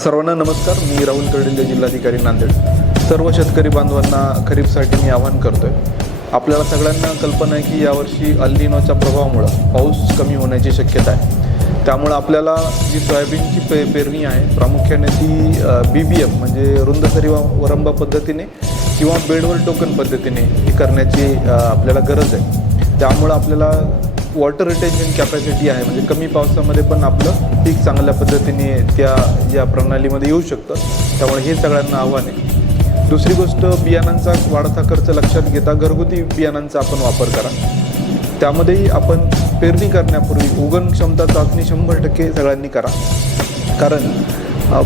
सर्वांना नमस्कार. मी राहुल कर्डिले, जिल्हाधिकारी नांदेड. सर्व शेतकरी बांधवांना खरीपसाठी मी आवाहन करतोय. आपल्याला सगळ्यांना कल्पना आहे की यावर्षी अल निनोच्या प्रभावामुळे पाऊस कमी होण्याची शक्यता आहे. त्यामुळे आपल्याला जी सोयाबीनची पेरणी आहे प्रामुख्याने ती BBM म्हणजे रुंद सरी वरंबा पद्धतीने किंवा बेडवर टोकन पद्धतीने ही करण्याची आपल्याला गरज आहे. त्यामुळे आपल्याला वॉटर रिटेन्शन कॅपॅसिटी आहे, म्हणजे कमी पावसामध्ये पण आपलं पीक चांगल्या पद्धतीने या प्रणालीमध्ये येऊ शकतं. त्यामुळे हे सगळ्यांना आव्हान आहे. दुसरी गोष्ट, बियाणांचा वाढता खर्च लक्षात घेता घरगुती बियाणांचा आपण वापर करा. त्यामध्येही आपण पेरणी करण्यापूर्वी उगवण क्षमता चाचणी 100% सगळ्यांनी करा. कारण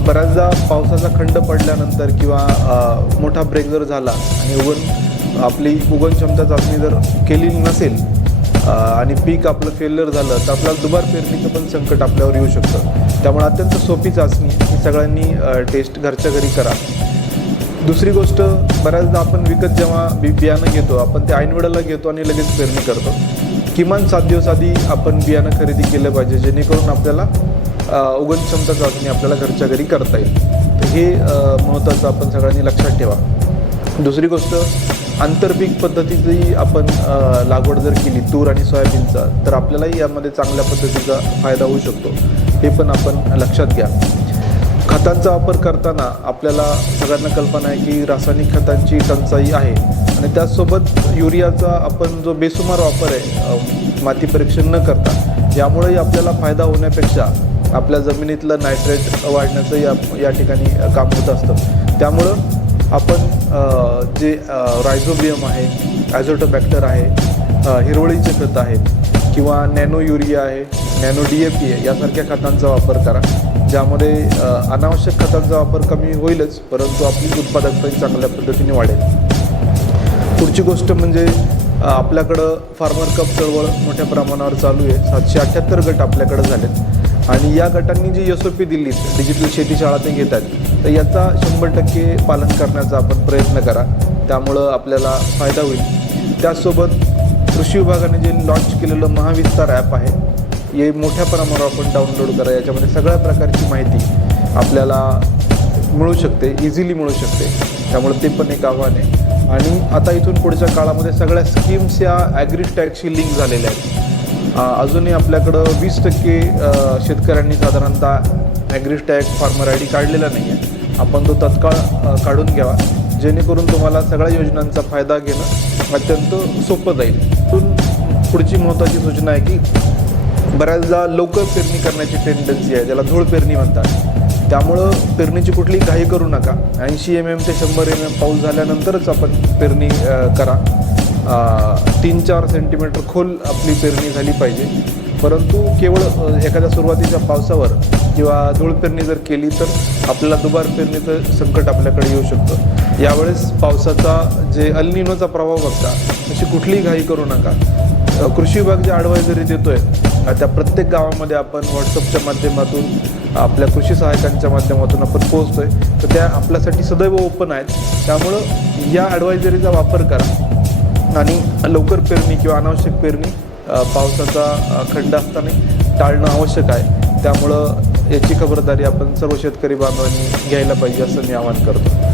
बऱ्याचदा पावसाचा खंड पडल्यानंतर किंवा मोठा ब्रेक जर झाला आणि आपली उगवण क्षमता चाचणी जर केली नसेल आणि पीक आपलं फेल्युअर झालं तर आपल्याला दुबार पेरणीचं पण संकट आपल्यावर येऊ शकतं. त्यामुळे अत्यंत सोपी चाचणी ही सगळ्यांनी टेस्ट घरच्या घरी करा. दुसरी गोष्ट, बऱ्याचदा आपण विकत जेव्हा बियाणं घेतो आपण ते ऐनवेळेला घेतो आणि लगेच पेरणी करतो. किमान 7 दिवस आधी आपण बियाणं खरेदी केलं पाहिजे, जेणेकरून आपल्याला उगवण क्षमता चाचणी आपल्याला घरच्या घरी करता येईल. तर हे महत्त्वाचं आपण सगळ्यांनी लक्षात ठेवा. दुसरी गोष्ट, आंतरपीक पद्धतीची आपण लागवड जर केली तूर आणि सोयाबीनचा तर आपल्यालाही यामध्ये चांगल्या पद्धतीचा फायदा होऊ शकतो. हे पण आपण लक्षात घ्या. खतांचा वापर करताना आपल्याला सगळ्यांना कल्पना आहे की रासायनिक खतांची टंचाई आहे आणि त्याचसोबत युरियाचा आपण जो बेसुमार वापर आहे माती परीक्षण न करता, यामुळेही आपल्याला फायदा होण्यापेक्षा आपल्या जमिनीतलं नायट्रेट वाढण्याचं या ठिकाणी काम होत असतं. त्यामुळं आपण जे रायझोबियम आहे, ॲझोटोबॅक्टर आहे, हिरवळीचे खत आहेत किंवा नॅनो युरिया आहे, नॅनो DAP आहे, यासारख्या खतांचा वापर करा. ज्यामध्ये अनावश्यक खतांचा वापर कमी होईलच, परंतु आपली उत्पादकताही चांगल्या पद्धतीने वाढेल. पुढची गोष्ट म्हणजे आपल्याकडं फार्मर कप चळवळ मोठ्या प्रमाणावर चालू आहे. 778 गट आपल्याकडं झालेत आणि या गटांनी जी SOP दिली, डिजिटल शेती शाळा ते घेतात, तर याचा 100% पालन करण्याचा आपण प्रयत्न करा. त्यामुळं आपल्याला फायदा होईल. त्याचसोबत कृषी विभागाने जे लॉन्च केलेलं महाविस्तार ॲप आहे, हे मोठ्या प्रमाणावर आपण डाउनलोड करा. याच्यामध्ये सगळ्या प्रकारची माहिती आपल्याला मिळू शकते, इझिली मिळू शकते. त्यामुळे ते पण एक आव्हान आहे. आणि आता इथून पुढच्या काळामध्ये सगळ्या स्कीम्स या ॲग्रीस्टॅगशी लिंक झालेल्या आहेत. अजूनही आपल्याकडं 20% शेतकऱ्यांनी साधारणतः ॲग्रीस्टॅग फार्मर ID काढलेला नाही आहे. आपण तो तत्काळ काढून घ्यावा, जेणेकरून तुम्हाला सगळ्या योजनांचा फायदा घेणं अत्यंत सोपं जाईल. इथून पुढची महत्त्वाची सूचना आहे की बऱ्याचदा लवकर पेरणी करण्याची टेंडन्सी आहे, ज्याला धूळ पेरणी म्हणतात. त्यामुळं पेरणीची कुठली घाई करू नका. 80 mm ते 100 mm पाऊस झाल्यानंतरच आपण पेरणी करा. 3-4 सेंटीमीटर खोल आपली पेरणी झाली पाहिजे. परंतु केवळ एखाद्या सुरुवातीच्या पावसावर किंवा धूळ पेरणी जर केली तर आपल्याला दुबार पेरणीचं संकट आपल्याकडे येऊ शकतं. यावेळेस पावसाचा जे अल निनोचा प्रभाव बघता अशी कुठलीही घाई करू नका. कृषी विभाग जे ॲडवायझरी देतोय त्या प्रत्येक गावामध्ये आपण व्हॉट्सअपच्या माध्यमातून आपल्या कृषी सहायकांच्या माध्यमातून आपण पोहोचतोय, तर त्या आपल्यासाठी सदैव ओपन आहेत. त्यामुळं या ॲडवायझरीचा वापर करा आणि लवकर पेरणी किंवा अनावश्यक पेरणी पावसाचा खंड असताना टाळणं आवश्यक आहे. त्यामुळं याची खबरदारी आपण सर्व शेतकरी बांधवांनी घ्यायला पाहिजे असं मी आवाहन करतो.